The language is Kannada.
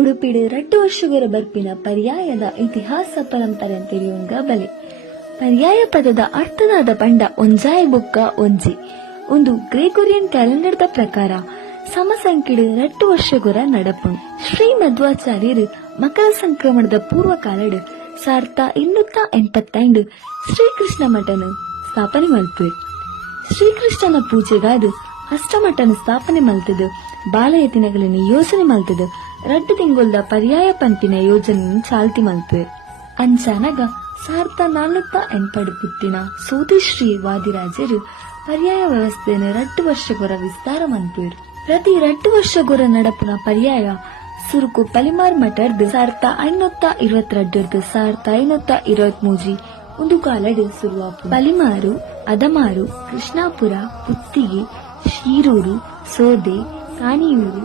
ಉಡುಪಿಡು 2 ವರ್ಷಗಳ ಬರ್ಪಿನ ಪರ್ಯಾಯದ ಇತಿಹಾಸ ಪರಂಪರೆ ತಿಳಿಯುವಂಗ ಬಲೆ. ಪರ್ಯಾಯ ಪದದ ಅರ್ಥದಾದ ಪಂಡ ಒಂಜಾಯ ಬೊಕ್ಕ ಒಂಜಿ. ಒಂದು ಗ್ರೆಗೋರಿಯನ್ ಕ್ಯಾಲೆಂಡರ್ದ ಪ್ರಕಾರ ಸಮಸಂಖ್ಯೆಡು 2 ವರ್ಷಗಳ ನಡಪುಂಡು. ಶ್ರೀ ಮಧ್ವಾಚಾರ್ಯರು ಮಕರ ಸಂಕ್ರಮಣದ ಪೂರ್ವ ಕಾಲಡ್ 1285 ಶ್ರೀಕೃಷ್ಣ ಮಠನ ಸ್ಥಾಪನೆ ಮಲ್ಪುವೆ. ಶ್ರೀಕೃಷ್ಣನ ಪೂಜೆಗಾದ ಅಷ್ಟಮಠನ ಸ್ಥಾಪನೆ ಮಲ್ತದ ಬಾಲಯತಿನಗಳನ್ನು ಯೋಜನೆ ಮಲ್ತದ 2 ತಿಂಗೊಲ್ದ ಪರ್ಯಾಯ ಪಂಪಿನ ಯೋಜನೆಯನ್ನು ಚಾಲ್ತಿ ಮಲ್ಪುವೆ. ಅಂಚಾನಗ 1480 ಪುತ್ತಿನ ಸೋತಿಶ್ರೀ ವಾದಿರಾಜರು ಪರ್ಯಾಯ ವ್ಯವಸ್ಥೆಯನ್ನು 2 ವರ್ಷಗೊರ ವಿಸ್ತಾರ ಮಲ್ಪುವೆ. ಪ್ರತಿ 2 ವರ್ಷಗೊರ ನಡಪುನ ಪರ್ಯಾಯ ಸುರುಕು ಪಲಿಮಾರ್ ಮಠರ್ದು 1522 1523 ಒಂದು ಕಾಲಡ್ ಸುರುವಾಪು. ಪಲಿಮಾರು, ಅದಮಾರು, ಕೃಷ್ಣಾಪುರ, ಪುತ್ತಿಗೆ, ಶೀರೂರು, ಸೋದೆ, ಕಾಣಿಯೂರು,